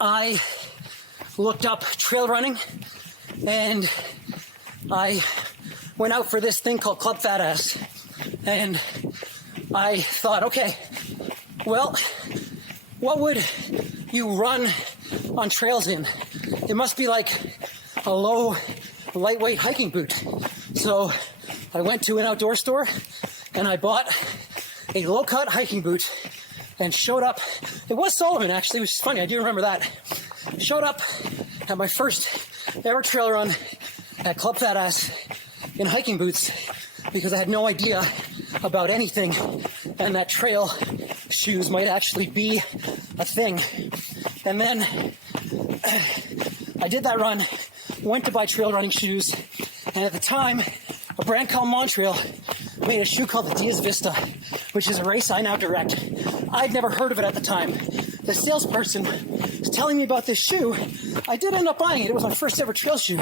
I looked up trail running and I went out for this thing called Club Fat Ass. And I thought, okay, well, what would you run on trails in? It must be like a low, lightweight hiking boot. So I went to an outdoor store and I bought a low-cut hiking boot and showed up. It was Salomon, actually, which is funny. I do remember that. Showed up at my first ever trail run at Club Fat Ass in hiking boots because I had no idea about anything and that trail shoes might actually be a thing. And then I did that run, went to buy trail running shoes, and at the time, a brand called Montreal made a shoe called the Diaz Vista, which is a race I now direct. I'd never heard of it at the time. The salesperson was telling me about this shoe. I did end up buying it. It was my first ever trail shoe,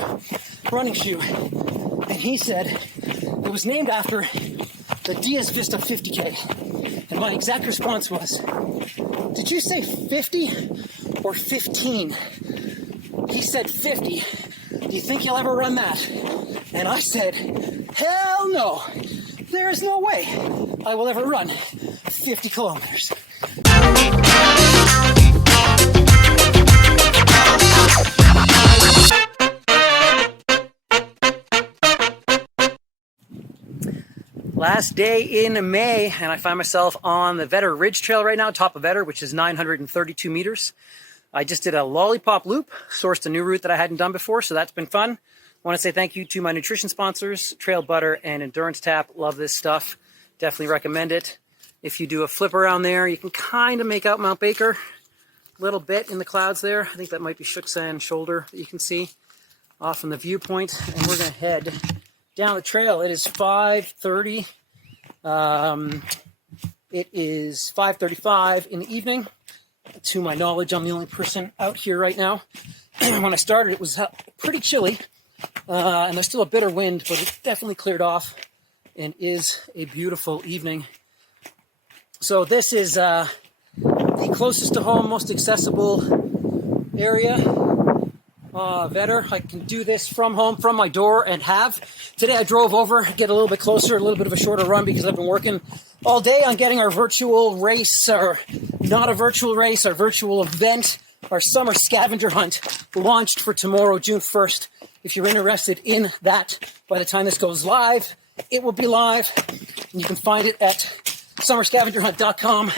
running shoe. And he said it was named after the Diaz Vista 50K. And my exact response was, did you say 50 or 15? He said 50. Do you think you'll ever run that? And I said, hell no. There is no way I will ever run 50 kilometers. Last day in May, and I find myself on the Vedder Ridge Trail right now, top of Vedder, which is 932 meters. I just did a lollipop loop, sourced a new route that I hadn't done before, so that's been fun. I want to say thank you to my nutrition sponsors, Trail Butter and Endurance Tap. Love this stuff. Definitely recommend it. If you do a flip around there, you can kind of make out Mount Baker a little bit in the clouds there. I think that might be Shooksan Shoulder that you can see off from the viewpoint. And we're going to head down the trail. It is 5:30. It is 5:35 in the evening. To my knowledge, I'm the only person out here right now. When I started, it was pretty chilly. And there's still a bitter wind, but it's definitely cleared off and is a beautiful evening. So this is the closest to home, most accessible area, Vedder. I can do this from home, from my door, and have. Today I drove over, get a little bit closer, a little bit of a shorter run because I've been working all day on getting our virtual race, or not a virtual race, our virtual event, our summer scavenger hunt launched for tomorrow, June 1st. If you're interested in that, by the time this goes live, it will be live. And you can find it at summerscavengerhunt.com.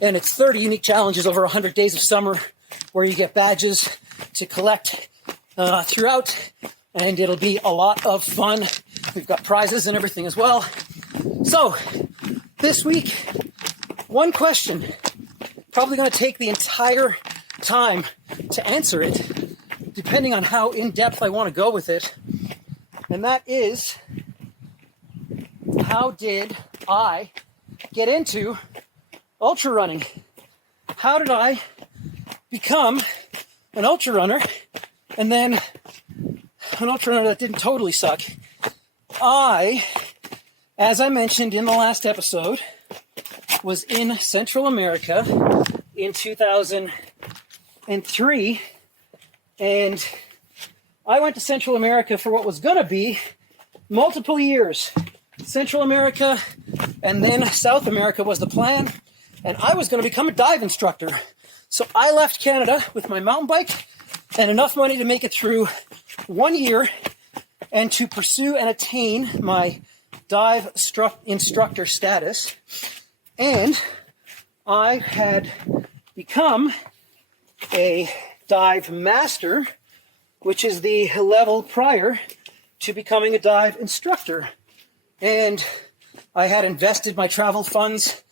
And it's 30 unique challenges over 100 days of summer where you get badges to collect throughout. And it'll be a lot of fun. We've got prizes and everything as well. So, this week, one question. Probably going to take the entire time to answer it, depending on how in-depth I want to go with it. And that is, how did I get into ultra running? How did I become an ultra runner and then an ultra runner that didn't totally suck? As I mentioned in the last episode, was in Central America in 2003, and I went to Central America for what was going to be multiple years. Central America and then South America was the plan, and I was going to become a dive instructor. So I left Canada with my mountain bike and enough money to make it through 1 year and to pursue and attain my dive instructor status. And I had become a dive master, which is the level prior to becoming a dive instructor. And I had invested my travel funds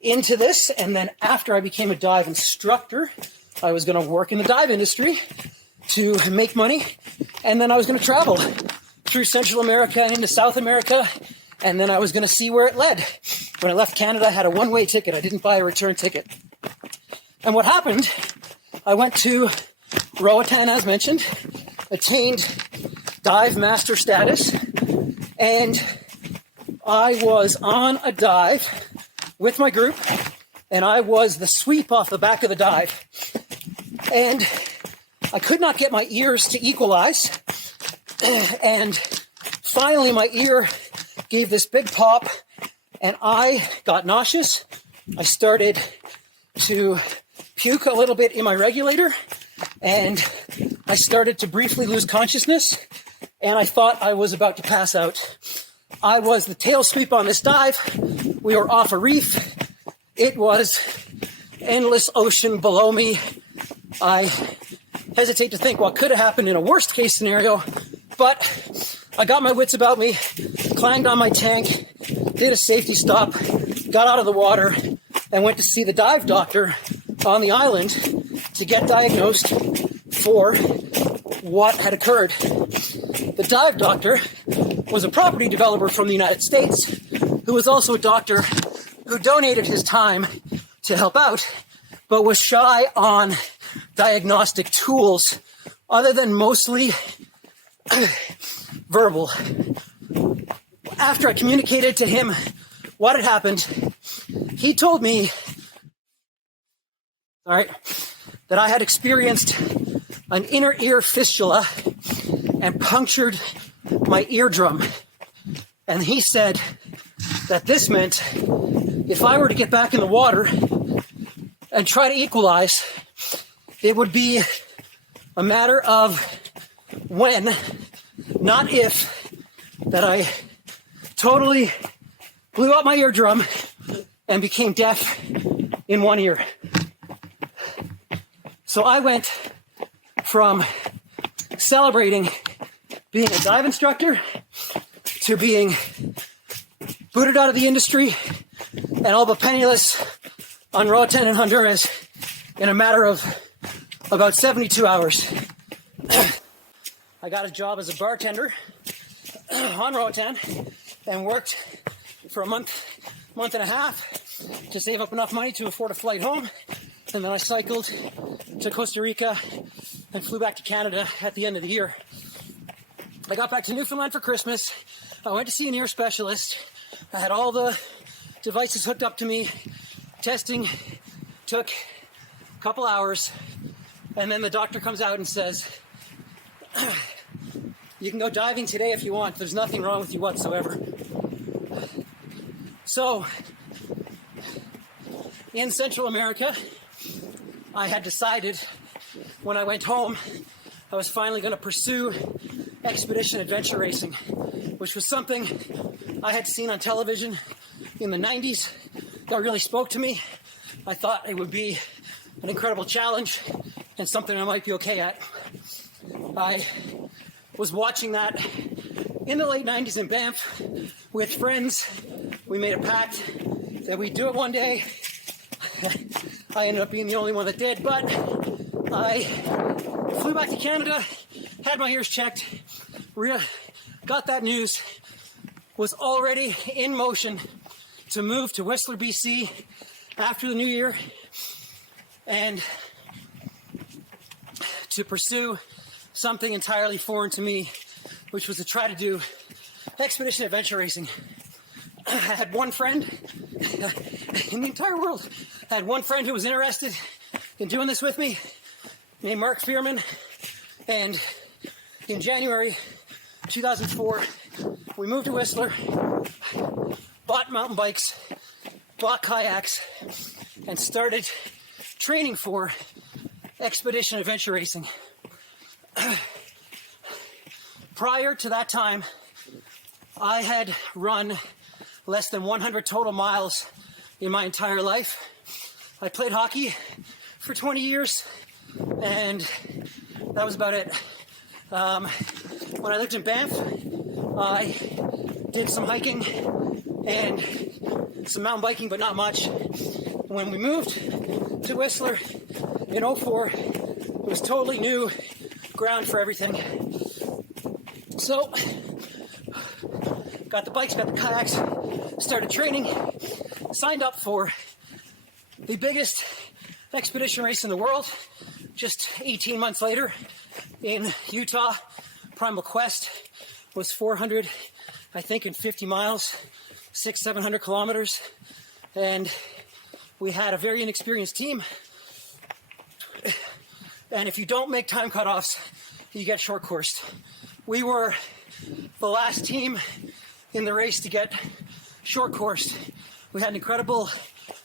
into this, and then after I became a dive instructor, I was going to work in the dive industry to make money, and then I was going to travel through Central America and into South America, and then I was going to see where it led. When I left Canada, I had a one-way ticket. I didn't buy a return ticket. And what happened, I went to Roatan, as mentioned, attained dive master status, and I was on a dive with my group, and I was the sweep off the back of the dive. And I could not get my ears to equalize. And finally my ear gave this big pop and I got nauseous. I started to puke a little bit in my regulator and I started to briefly lose consciousness and I thought I was about to pass out. I was the tail sweep on this dive. We were off a reef. It was endless ocean below me. I hesitate to think what could have happened in a worst case scenario, but I got my wits about me, clanged on my tank, did a safety stop, got out of the water, and went to see the dive doctor on the island to get diagnosed for what had occurred. The dive doctor was a property developer from the United States who was also a doctor who donated his time to help out, but was shy on diagnostic tools other than mostly verbal. After I communicated to him what had happened, he told me, that I had experienced an inner ear fistula and punctured my eardrum. And he said that this meant if I were to get back in the water and try to equalize, it would be a matter of when, not if, that I totally blew out my eardrum and became deaf in one ear. So I went from celebrating being a dive instructor to being booted out of the industry and all but penniless on Roatan and Honduras in a matter of about 72 hours. I got a job as a bartender on Roatan and worked for a month and a half to save up enough money to afford a flight home. And then I cycled to Costa Rica and flew back to Canada at the end of the year. I got back to Newfoundland for Christmas. I went to see an ear specialist. I had all the devices hooked up to me. Testing took a couple hours. And then the doctor comes out and says, you can go diving today if you want. There's nothing wrong with you whatsoever. So, in Central America, I had decided when I went home, I was finally going to pursue expedition adventure racing, which was something I had seen on television in the 90s that really spoke to me. I thought it would be an incredible challenge and something I might be okay at. I was watching that in the late 90s in Banff with friends. We made a pact that we'd do it one day. I ended up being the only one that did, but I flew back to Canada, had my ears checked, got that news, was already in motion to move to Whistler, BC after the new year and to pursue something entirely foreign to me, which was to try to do expedition adventure racing. I had one friend in the entire world. I had one friend who was interested in doing this with me, named Mark Fearman. And in January 2004, we moved to Whistler, bought mountain bikes, bought kayaks, and started training for expedition adventure racing. Prior to that time, I had run less than 100 total miles in my entire life. I played hockey for 20 years, and that was about it. When I lived in Banff, I did some hiking and some mountain biking, but not much. When we moved to Whistler in 2004, it was totally new ground for everything. So, got the bikes, got the kayaks, started training, signed up for the biggest expedition race in the world. Just 18 months later in Utah, Primal Quest was 400, I think, and 50 miles, 700 kilometers. And we had a very inexperienced team. And if you don't make time cutoffs, you get short coursed. We were the last team in the race to get short coursed. We had an incredible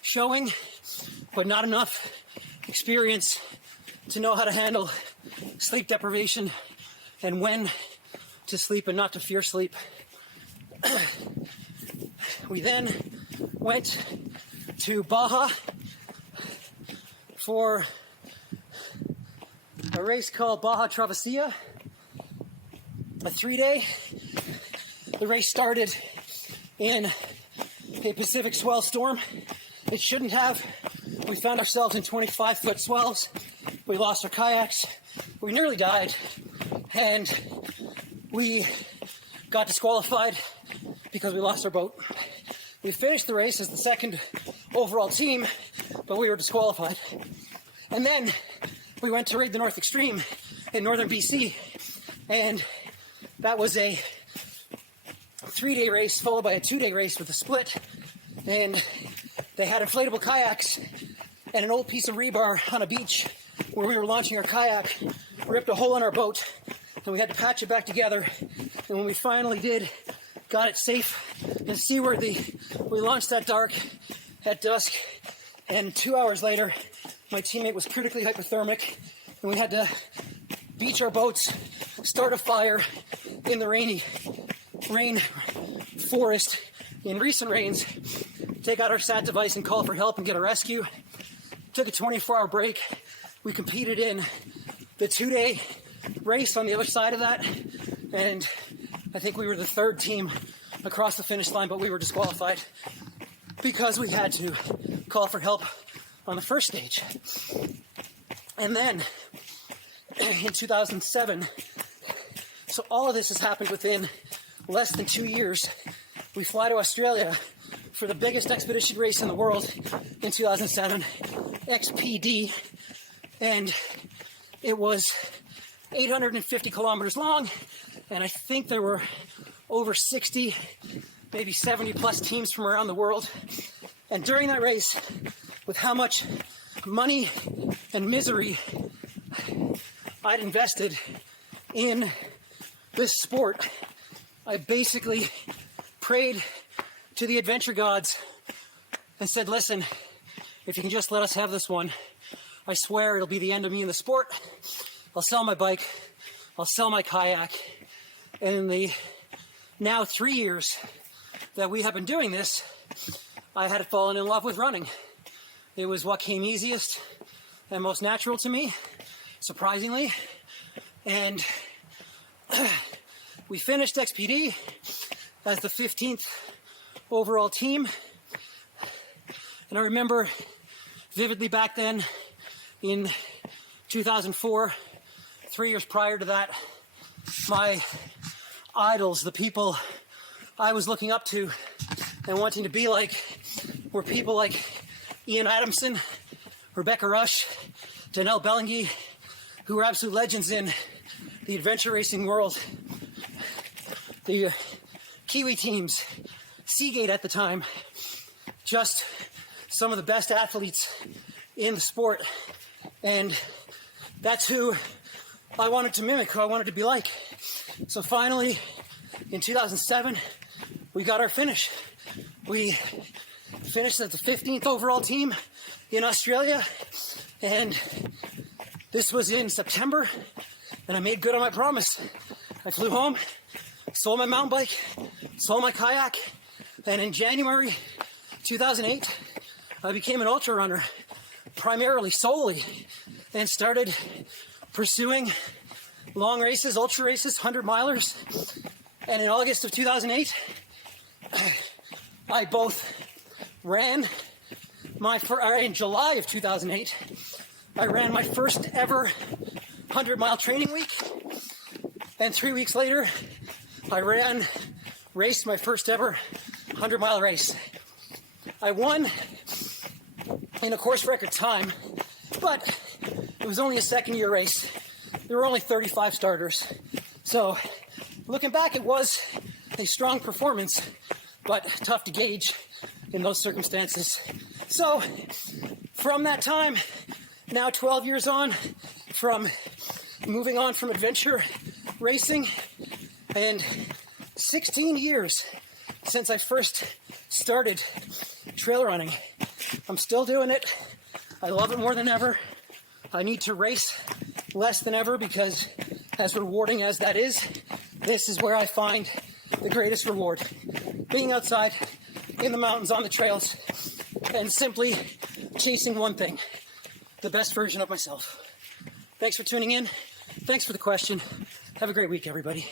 showing, but not enough experience to know how to handle sleep deprivation and when to sleep and not to fear sleep. We then went to Baja for a race called Baja Travessia, a 3-day. The race started in a Pacific swell storm. It shouldn't have. We found ourselves in 25-foot swells. We lost our kayaks. We nearly died. And we got disqualified because we lost our boat. We finished the race as the second overall team, but we were disqualified. And then we went to raid the North Extreme in northern BC, and that was a 3-day race followed by a 2-day race with a split. And they had inflatable kayaks and an old piece of rebar on a beach where we were launching our kayak, ripped a hole in our boat, and we had to patch it back together. And when we finally did, got it safe and seaworthy, we launched at dark, at dusk, and 2 hours later, my teammate was critically hypothermic, and we had to beach our boats, start a fire in the rain forest in recent rains, take out our SAT device and call for help and get a rescue. Took a 24-hour break. We competed in the 2-day race on the other side of that, and I think we were the third team across the finish line, but we were disqualified because we had to call for help on the first stage. And then in 2007, so all of this has happened within less than 2 years. We fly to Australia for the biggest expedition race in the world in 2007, XPD, and it was 850 kilometers long, and I think there were over 60, maybe 70 plus teams from around the world. And during that race, with how much money and misery I'd invested in this sport, I basically prayed to the adventure gods and said, listen, if you can just let us have this one, I swear it'll be the end of me in the sport. I'll sell my bike, I'll sell my kayak, and in the now 3 years that we have been doing this, I had fallen in love with running. It was what came easiest and most natural to me, surprisingly. And we finished XPD as the 15th overall team. And I remember vividly back then in 2004, 3 years prior to that, my idols, the people I was looking up to and wanting to be like, were people like Ian Adamson, Rebecca Rush, Danelle Bellingy, who were absolute legends in the adventure racing world. The Kiwi teams, Seagate at the time, just some of the best athletes in the sport. And that's who I wanted to mimic, who I wanted to be like. So finally, in 2007, we got our finish. We finished as the 15th overall team in Australia, and this was in September, and I made good on my promise. I flew home, sold my mountain bike, sold my kayak, and in January 2008, I became an ultra runner, primarily, solely, and started pursuing long races, ultra races, 100-milers. And in August of 2008, I both ran in July of 2008, I ran my first ever 100-mile training week. And 3 weeks later, I raced my first ever 100-mile race. I won in a course record time, but it was only a second-year race. There were only 35 starters. So looking back, it was a strong performance, but tough to gauge in those circumstances. So from that time, now 12 years on, from moving on from adventure racing, and 16 years since I first started trail running. I'm still doing it. I love it more than ever. I need to race less than ever because, as rewarding as that is, this is where I find the greatest reward. Being outside in the mountains, on the trails, and simply chasing one thing, the best version of myself. Thanks for tuning in. Thanks for the question. Have a great week, everybody.